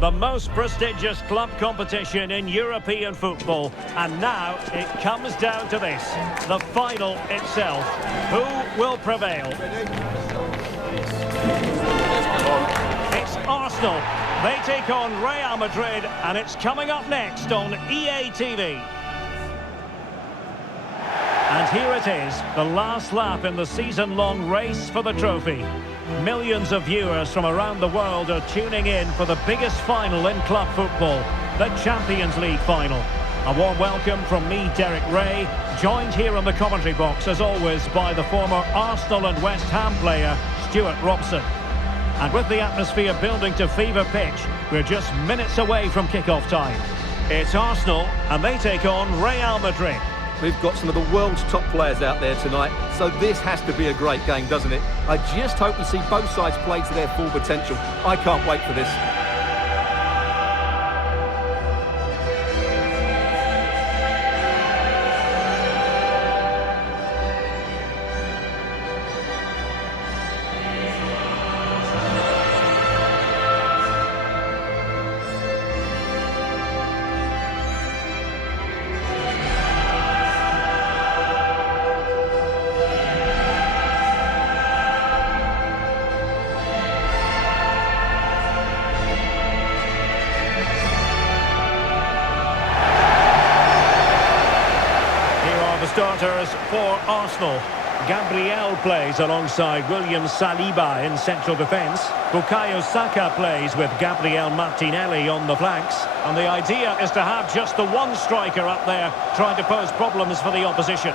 the most prestigious club competition in European football. And now it comes down to this, the final itself. Who will prevail? It's Arsenal. They take on Real Madrid, and it's coming up next on EA TV. And here it is, the last lap in the season-long race for the trophy. Millions of viewers from around the world are tuning in for the biggest final in club football, the Champions League final. A warm welcome from me, Derek Ray, joined here in the commentary box, as always, by the former Arsenal and West Ham player, Stuart Robson. And with the atmosphere building to fever pitch, we're just minutes away from kick-off time. It's Arsenal, and they take on Real Madrid. We've got some of the world's top players out there tonight, so this has to be a great game, doesn't it? I just hope we see both sides play to their full potential. I can't wait for this. Starters for Arsenal. Gabriel plays alongside William Saliba in central defence. Bukayo Saka plays with Gabriel Martinelli on the flanks. And the idea is to have just the one striker up there trying to pose problems for the opposition.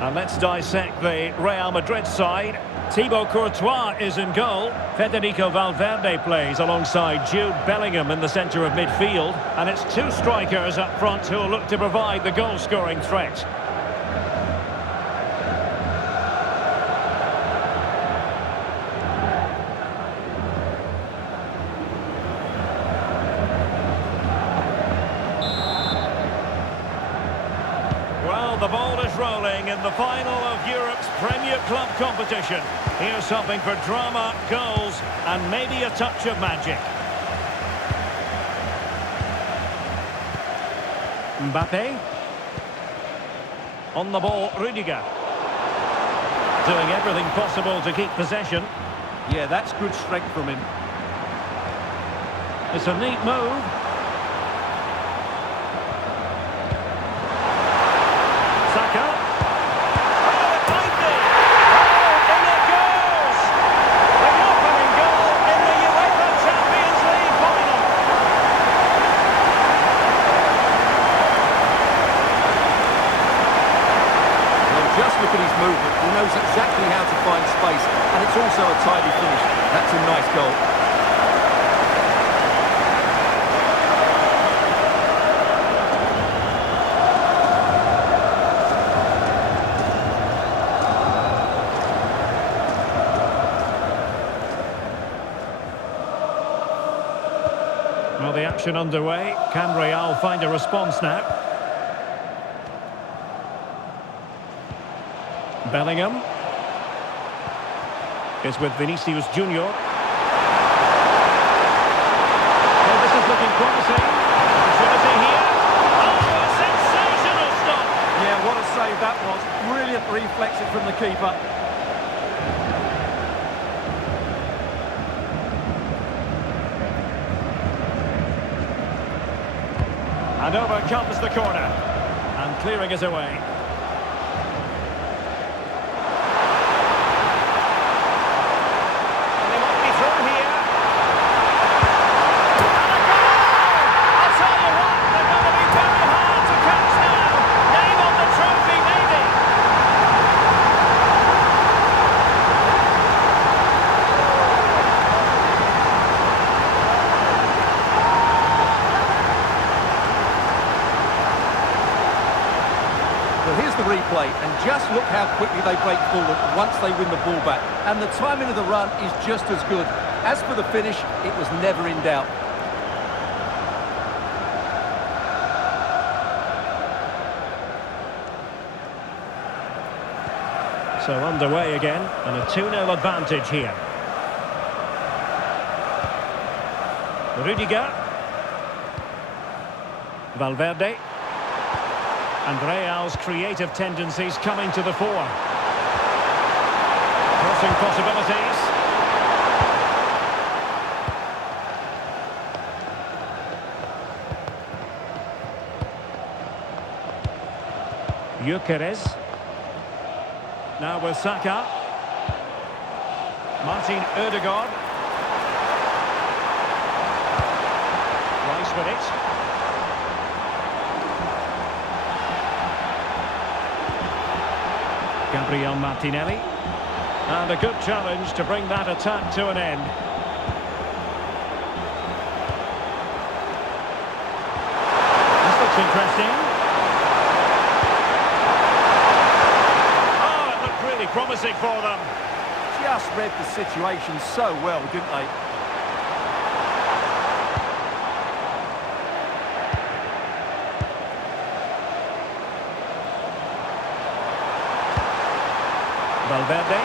And let's dissect the Real Madrid side. Thibaut Courtois is in goal. Federico Valverde plays alongside Jude Bellingham in the centre of midfield. And it's two strikers up front who will look to provide the goal-scoring threat. The ball is rolling in the final of Europe's Premier Club competition. Here's something for drama, goals, and maybe a touch of magic. Mbappe. On the ball, Rudiger. Doing everything possible to keep possession. Yeah, that's good strength from him. It's a neat move. Saka. Oh, it might be. Oh, in it goes. The opening goal in the UEFA Champions League final. Well, just look at his movement. He knows exactly how to find space, and it's also a tidy finish. That's a nice goal. Well, the action underway. Can Real find a response now? Bellingham is with Vinicius Junior. Oh, this is looking promising. Opportunity here. Oh, a sensational stop. Yeah, what a save that was. Brilliant reflexes from the keeper. And over comes the corner. And clearing is away. And they might be through here. And a goal! I'll tell you what, they're going to be very hard to catch now. Name on the trophy, maybe. play, and just look how quickly they break forward once they win the ball back. And the timing of the run is just as good. As for the finish, it was never in doubt. So underway again, and a 2-0 advantage here. Rudiger. Valverde. And Real's creative tendencies coming to the fore. Crossing possibilities. Gyökeres. Now with Saka. Martin Ødegaard. Rice with it. Gabriel Martinelli. And a good challenge to bring that attack to an end. This looks interesting. Oh, it looked really promising for them. Just read the situation so well, didn't they? Valverde.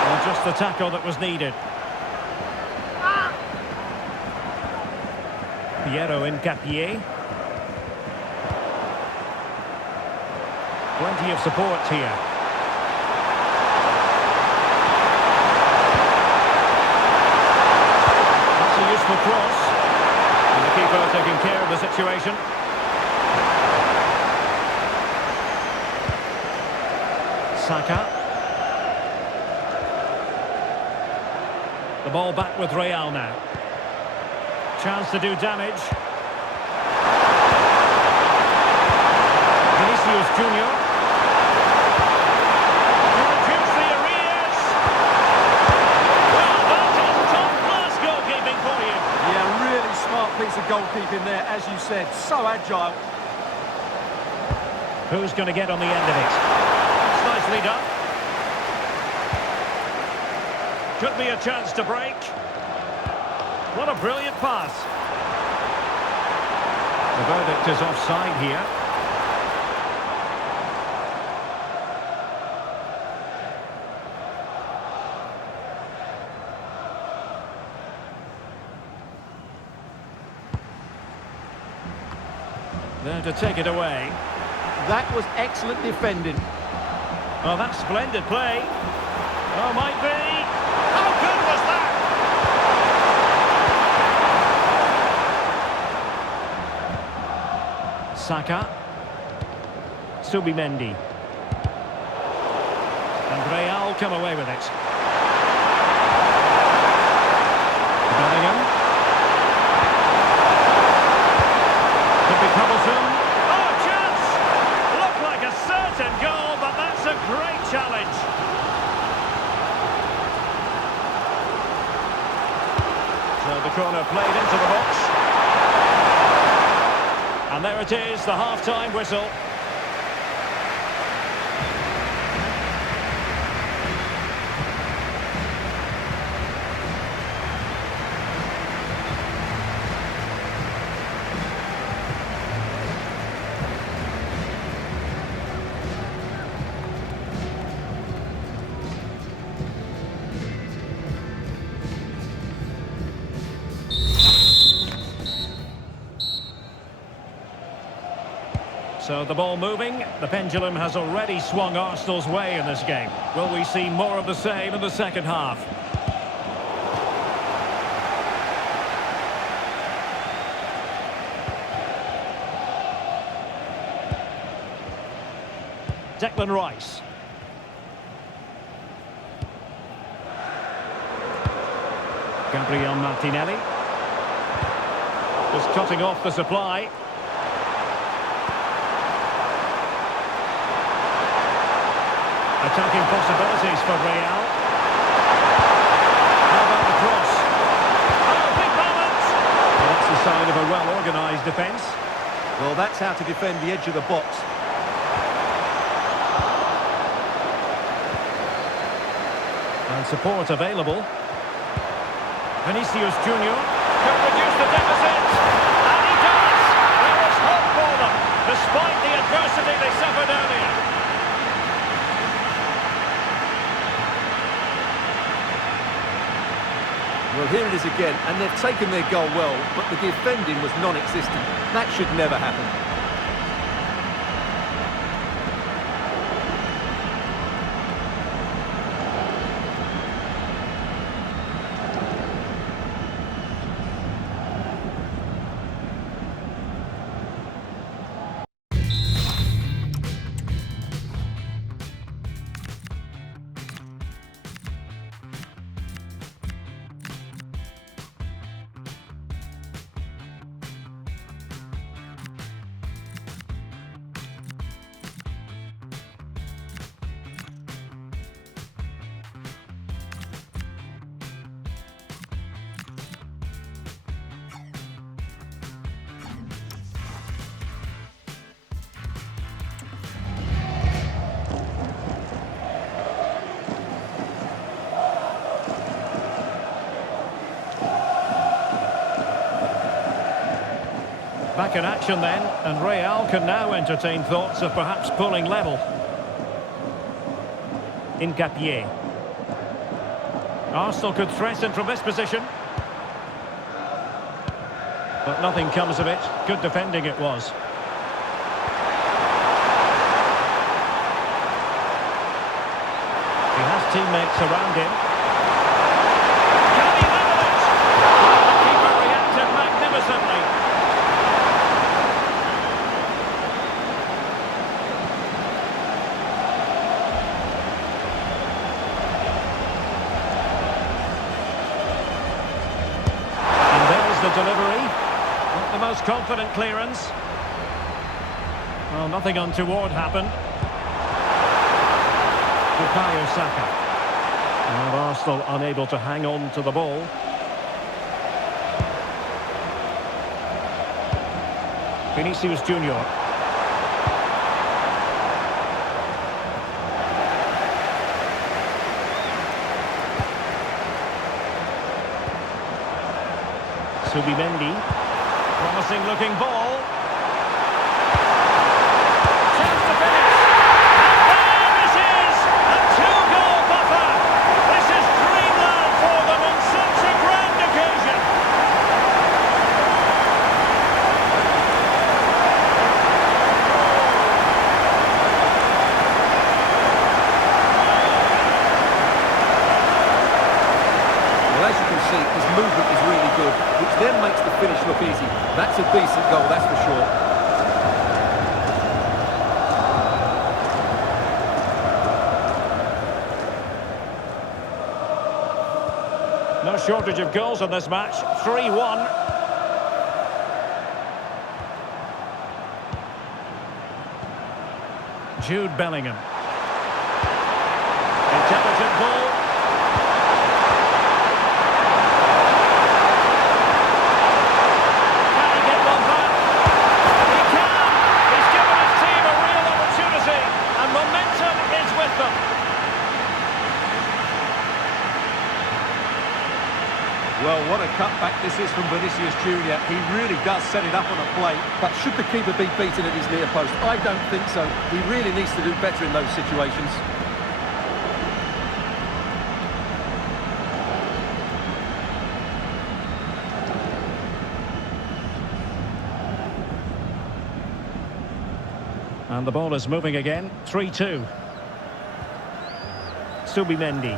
Well, just the tackle that was needed. Piero Incapié. Plenty of support here. That's a useful cross. And the keeper taking care of the situation. Saka. The ball back with Real now. Chance to do damage. Vinicius Junior. To reduce the arrears. Well, that is top-class goalkeeping for you. Yeah, really smart piece of goalkeeping there, as you said. So agile. Who's going to get on the end of it? Nicely done. Could be a chance to break. What a brilliant pass. The verdict is offside here. There to take it away. That was excellent defending. Oh, that's splendid play. Oh, might be. How good was that? Saka. Subimendi. And Real come away with it. Bellingham. Could be troublesome. Oh, chance! Looked like a certain goal, but that's a great challenge. So the corner played into the box. And there it is, the half-time whistle. So the ball moving, the pendulum has already swung Arsenal's way in this game. Will we see more of the same in the second half? Declan Rice. Gabriel Martinelli. Just cutting off the supply. Attacking possibilities for Real. How about the cross? Oh, big moment! Well, that's the sign of a well-organised defence. Well, that's how to defend the edge of the box. And support available. Vinicius Junior can reduce the deficit. And he does! There is hope for them, despite the adversity they suffered earlier. Well, here it is again, and they've taken their goal well, but the defending was non-existent. That should never happen. Back in action then, and Real can now entertain thoughts of perhaps pulling level. Incapié. Arsenal could threaten from this position. But nothing comes of it. Good defending it was. He has teammates around him. Can he handle it? The keeper reacted magnificently. The delivery, not the most confident clearance. Well, nothing untoward happened. Bukayo Saka. And Arsenal unable to hang on to the ball. Vinicius Junior. Subimendi, promising looking ball. Chance to finish. And there this is! A two-goal buffer. This is dreamland for them on such a grand occasion. Well, as you can see, his movement is really good, which then makes the finish look easy. That's a decent goal, that's for sure. No shortage of goals in this match. 3-1. Jude Bellingham. Intelligent ball. Well, what a cutback this is from Vinicius Junior. He really does set it up on a play, but should the keeper be beaten at his near post? I don't think so. He really needs to do better in those situations. And the ball is moving again. 3-2. Subimendi.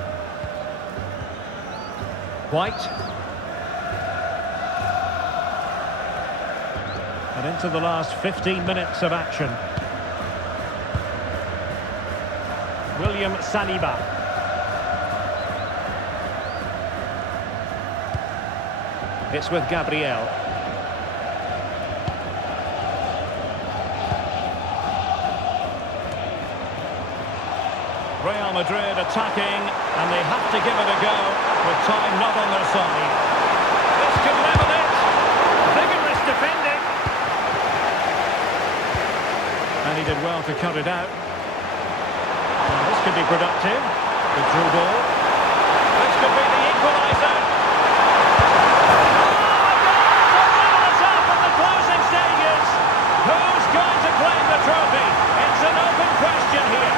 White. And into the last 15 minutes of action. William Saliba. It's with Gabriel. Real Madrid attacking, and they have to give it a go, with time not on their side. This could level it. Vigorous defending. And he did well to cut it out. And this could be productive. The through ball. This could be the equaliser. Who's going to claim the trophy? It's an open question here.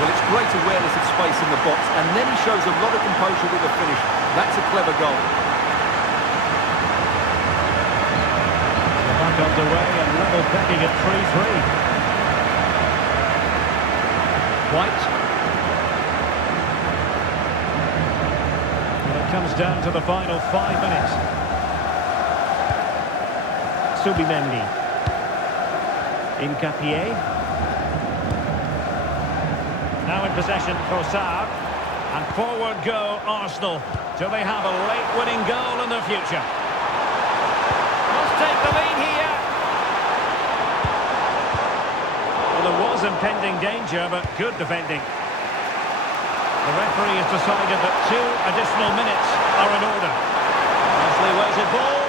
Well, it's great awareness of space in the box, and then he shows a lot of composure with the finish. That's a clever goal. They're back underway and level pecking at 3-3. White. And it comes down to the final 5 minutes. Subimendi. Incapié. Now in possession, Trossard. And forward go Arsenal. Do they have a late winning goal in their future? Must take the lead here. Well, there was impending danger, but good defending. The referee has decided that 2 additional minutes are in order. Nicely weighted ball.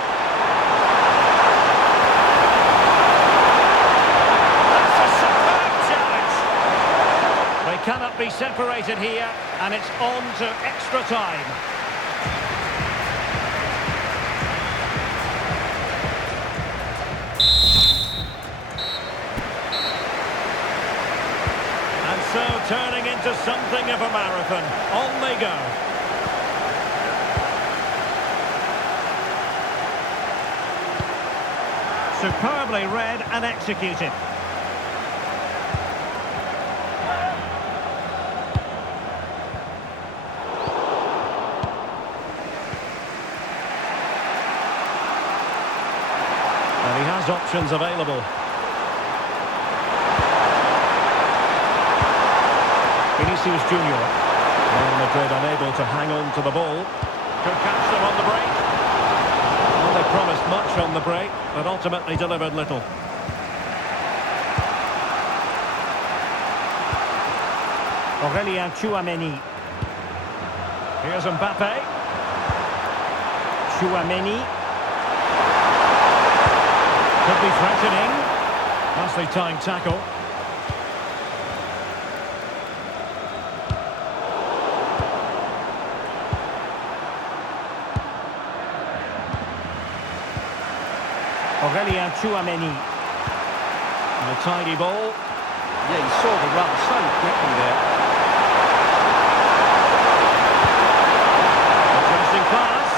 Cannot be separated here, and it's on to extra time. And so turning into something of a marathon. On they go. Superbly read and executed. And he has options available. Vinicius Junior. Real Madrid unable to hang on to the ball. Could catch them on the break. Well, they promised much on the break, but ultimately delivered little. Aurelien Tchouaméni. Here's Mbappe. Tchouaméni. Could be threatening. Nicely timed tackle. Aurelien Tchouaméni. And a tidy ball. Yeah, he saw the run so quickly there. Interesting pass.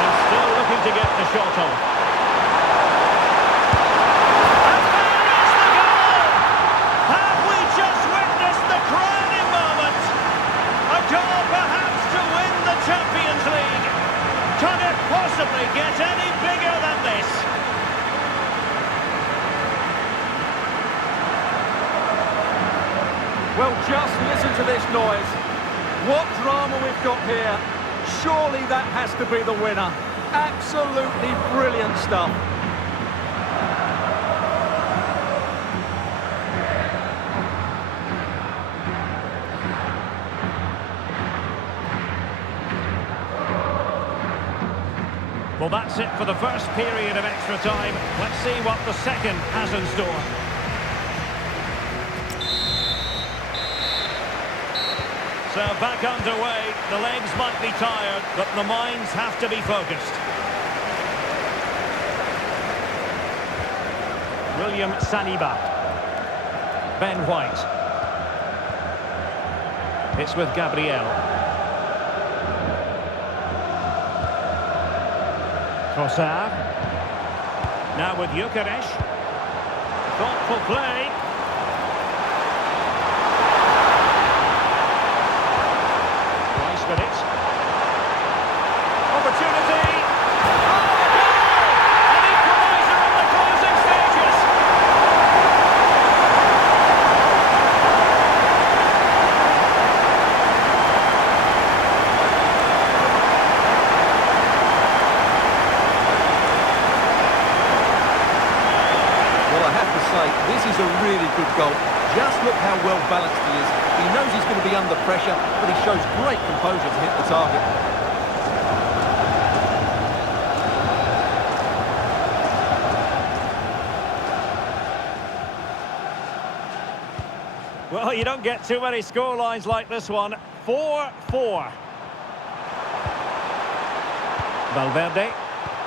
And still looking to get the shot off. And there is the goal! Have we just witnessed the crowning moment? A goal perhaps to win the Champions League. Can it possibly get any bigger than this? Well, just listen to this noise. What drama we've got here. Surely that has to be the winner. Absolutely brilliant stuff. Well, that's it for the first period of extra time. Let's see what the second has in store. So back underway. The legs might be tired, but the minds have to be focused. William Saliba. Ben White. It's with Gabriel. Trossard. Now with Gyökeres. Thoughtful play. Nice with it. Opportunity. Oh, goal! An equaliser in the closing stages. This is a really good goal. Just look how well balanced he is. He knows he's going to be under pressure, but he shows great composure to hit the target. Well, you don't get too many scorelines like this one. 4-4. Valverde.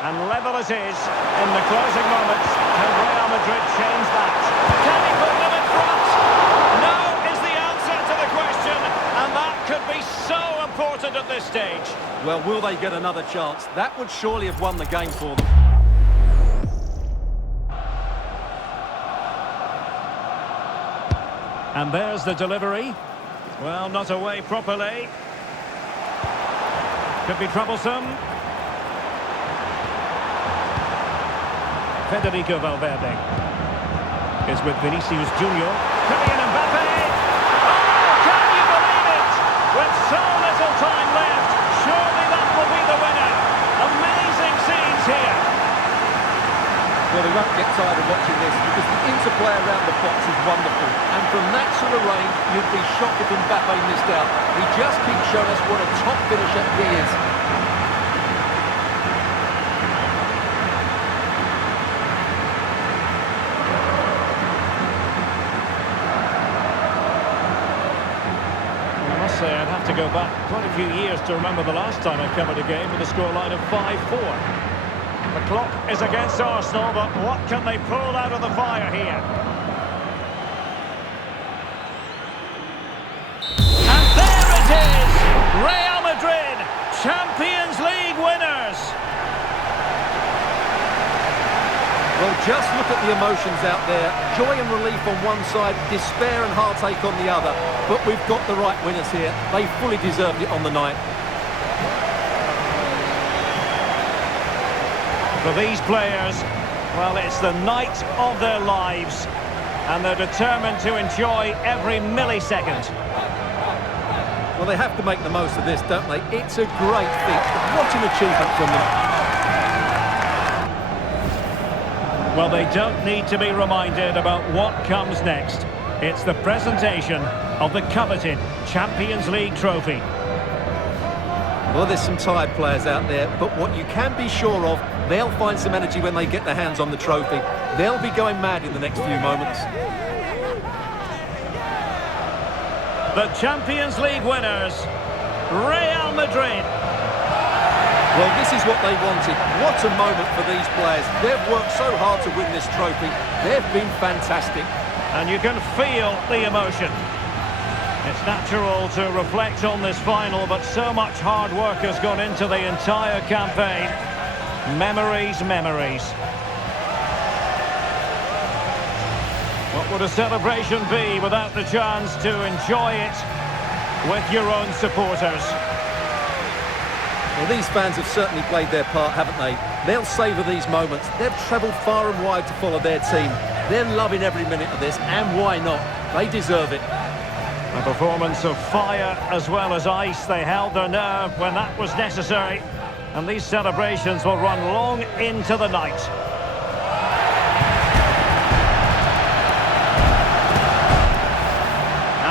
And level it is in the closing moments. Can Real Madrid change that? Can he put them in front? No is the answer to the question. And that could be so important at this stage. Well, will they get another chance? That would surely have won the game for them. And there's the delivery. Well, not away properly. Could be troublesome. Federico Valverde is with Vinicius Junior. Kylian Mbappe. Oh, can you believe it? With so little time left, surely that will be the winner. Amazing scenes here. Well, they won't get tired of watching this because the interplay around the box is wonderful. And from that sort of range, you'd be shocked if Mbappe missed out. He just keeps showing us what a top finisher he is. I'd have to go back quite a few years to remember the last time I covered a game with a scoreline of 5-4. The clock is against Arsenal, but what can they pull out of the fire here? And there it is! Real Madrid, Champions League winners! Well, just look at the emotions out there. Joy and relief on one side, despair and heartache on the other. But we've got the right winners here. They fully deserved it on the night. For these players, well, it's the night of their lives. And they're determined to enjoy every millisecond. Well, they have to make the most of this, don't they? It's a great feat. What an achievement from them. Well, they don't need to be reminded about what comes next. It's the presentation of the coveted Champions League trophy. Well, there's some tired players out there, but what you can be sure of, they'll find some energy when they get their hands on the trophy. They'll be going mad in the next few moments. The Champions League winners, Real Madrid. Well, this is what they wanted. What a moment for these players. They've worked so hard to win this trophy. They've been fantastic. And you can feel the emotion. It's natural to reflect on this final, but so much hard work has gone into the entire campaign. Memories, memories. What would a celebration be without the chance to enjoy it with your own supporters? Well, these fans have certainly played their part, haven't they? They'll savour these moments. They've travelled far and wide to follow their team. They're loving every minute of this, and why not? They deserve it. A performance of fire as well as ice. They held their nerve when that was necessary. And these celebrations will run long into the night.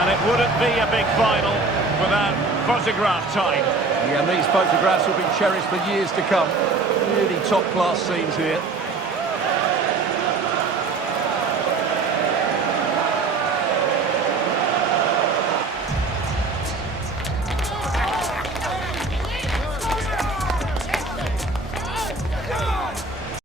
And it wouldn't be a big final without photograph time. Yeah, and these photographs will be cherished for years to come. Really top-class scenes here.